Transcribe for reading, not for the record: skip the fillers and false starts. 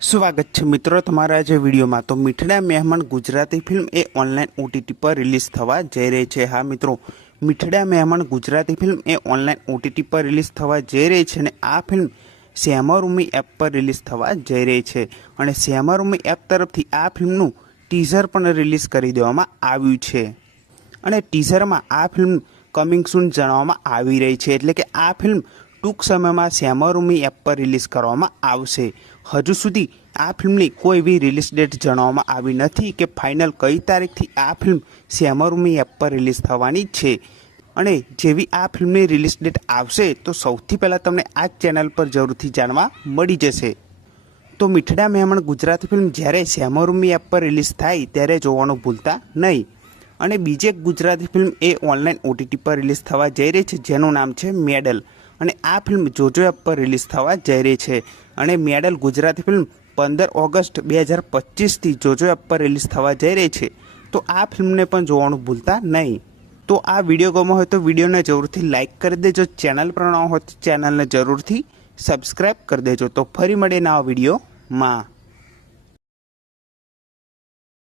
સ્વાગત છે મિત્રો તમારા આજે વિડીયોમાં। તો મીઠડા મહેમાન ગુજરાતી ફિલ્મ એ ઓનલાઈન OTT પર રિલીઝ થવા જઈ રહી છે। હા મિત્રો, મીઠડા મહેમાન ગુજરાતી ફિલ્મ એ ઓનલાઈન OTT પર રિલીઝ થવા જઈ રહી છે અને આ ફિલ્મ સેમારૂમી એપ પર રિલીઝ થવા જઈ રહી છે અને સેમારૂમી એપ તરફથી આ ફિલ્મનું ટીઝર પણ રિલીઝ કરી દેવામાં આવ્યું છે અને ટીઝરમાં આ ફિલ્મ કમિંગ સૂન જણાવવામાં આવી રહી છે, એટલે કે આ ફિલ્મ ટૂંક સમયમાં સેમારૂમી એપ પર રિલીઝ કરવામાં આવશે। હજુ સુધી આ ફિલ્મની કોઈ એવી રિલીઝ ડેટ જણાવવામાં આવી નથી કે ફાઇનલ કઈ તારીખથી આ ફિલ્મ સેમારૂમી એપ પર રિલીઝ થવાની છે અને જેવી આ ફિલ્મની રિલીઝ ડેટ આવશે તો સૌથી પહેલાં તમને આ ચેનલ પર જરૂરથી જાણવા મળી જશે। તો મીઠડા મહેમાન ગુજરાતી ફિલ્મ જ્યારે સેમારૂમી એપ પર રિલીઝ થાય ત્યારે જોવાનું ભૂલતા નહીં। અને બીજી એક ગુજરાતી ફિલ્મ એ ઓનલાઈન OTT પર રિલીઝ થવા જઈ રહી છે જેનું નામ છે મેડલ અને આ ફિલ્મ જોજો એપ પર રિલીઝ થવા જઈ રહી છે અને મેડલ ગુજરાતી ફિલ્મ 15 ઓગસ્ટ 2025થી જોજો એપ પર રિલીઝ થવા જઈ રહી છે, તો આ ફિલ્મને પણ જોવાનું ભૂલતા નહીં। તો આ વિડીયો ગમ્યો હોય તો વિડીયોને જરૂરથી લાઇક કરી દેજો, ચેનલ પર ન હોય તો ચેનલને જરૂરથી સબસ્ક્રાઈબ કરી દેજો। તો ફરી મળીએ નવા વિડીયોમાં।